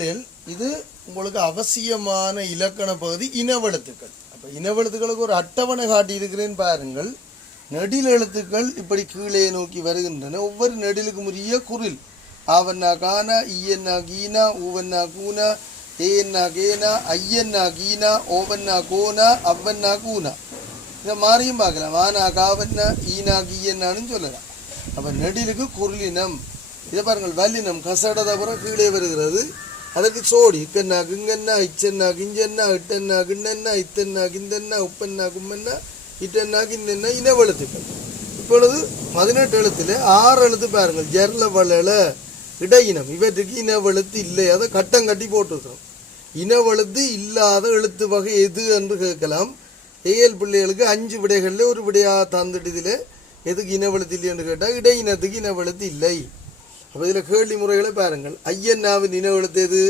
பிள்ளைகள் இது உங்களுக்கு அவசியமான இலக்கண பகுதி இனவெழுத்துக்கள். அப்போ இனவெழுத்துக்களுக்கு ஒரு அட்டவணை காட்டி இருக்கிறேன்னு பாருங்கள். நெடில் எழுத்துக்கள் இப்படி கீழே நோக்கி வருகின்றன. ஒவ்வொரு நெடிலுக்கும் உரிய குரில் ஆவண்ணா கானா, ஈயண்ணா கீனா, ஊவண்ணா கூனா, ஏன்னா கேனா, ஐயண்ணா கீனா, ஓவண்ணா கோனா, அவ்வண்ணா கூனா. இதை மாறியும் பார்க்கலாம். ஆனா காவண்ணா, ஈனா கீயன்னான்னு சொல்லலாம். அப்போ நெடிலுக்கு குர்லினம். இதை பாருங்கள், வல்லினம் கசடத புறம் கீழே வருகிறது. அதுக்கு சோடி இக்கண்ணா கிங்கண்ணா, இச்சண்ணா கிஞ்சண்ணா, இட்டண்ணா கிண்ணண்ணா, இத்தண்ணா கிந்தண்ணா, உப்பண்ணா கும்மண்ணா, இட்டண்ணா கிண்ணண்ணா இனவெழுத்துக்கள். இப்பொழுது 18 எழுத்துல 6 எழுத்து பாருங்கள். ஜெர்ல வளல இடையினம். இவற்றுக்கு இனவெழுத்து இல்லை. அதை கட்டம் கட்டி போட்டுருக்கிறோம். இனவெழுத்து இல்லாத எழுத்து வகை எது என்று கேட்கலாம். ஏஎல் பிள்ளைகளுக்கு 5 விடைகளில் ஒரு விடையாக தந்துட்டு இதில் எதுக்கு இனவெழுத்து இல்லைன்னு கேட்டால் இடையினத்துக்கு இனவெழுத்து இல்லை. அப்போ இதில் கேள்வி முறைகளை பாருங்கள். ஐயன்னாவின் இனவெழுத்து எது?